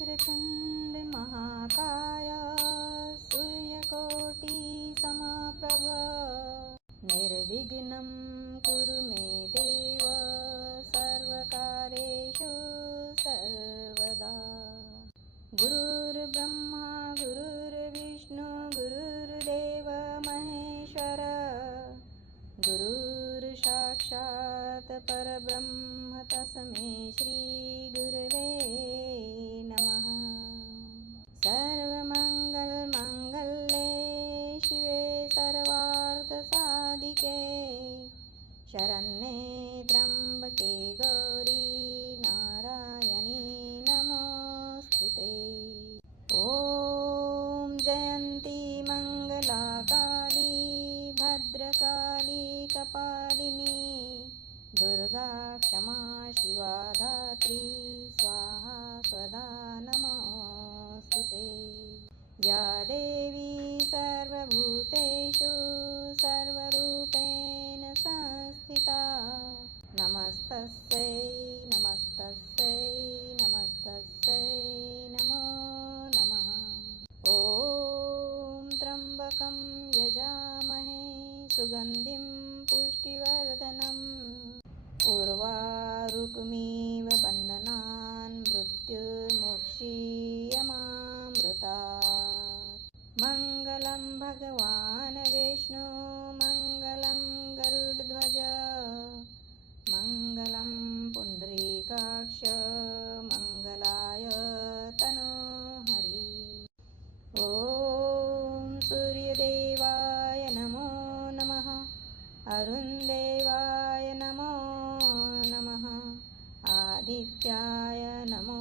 वक्रतुण्ड महाकाय सूर्यकोटिसमप्रभ निर्विघ्नं कुरु मे देव सर्वकारेषु सर्वदा गुरुर्ब्रह्मा गुरुर्विष्णु गुरुर्देव महेश्वर गुरुर्साक्षात् परब्रह्म तस्मै श्रीगुरवे शरण्ये त्र्यम्बके गौरी नारायणी नमोऽस्तु ते। ॐ जयन्ती मङ्गलाकाली भद्रकाली कपालिनी दुर्गा क्षमा शिवा धात्री स्वाहा स्वधा नमोऽस्तु ते। या देवी सर्वभूतेषु सर्वरूपेण namaste namaste say namaste say namo namaha. Om trambakam yajamahe sugandhim pushtivardhanam. उर्वारुकमेव बन्धनान् मृत्युर्मोक्षीयमामृता मङ्गलं भगवान् विष्णु nak mau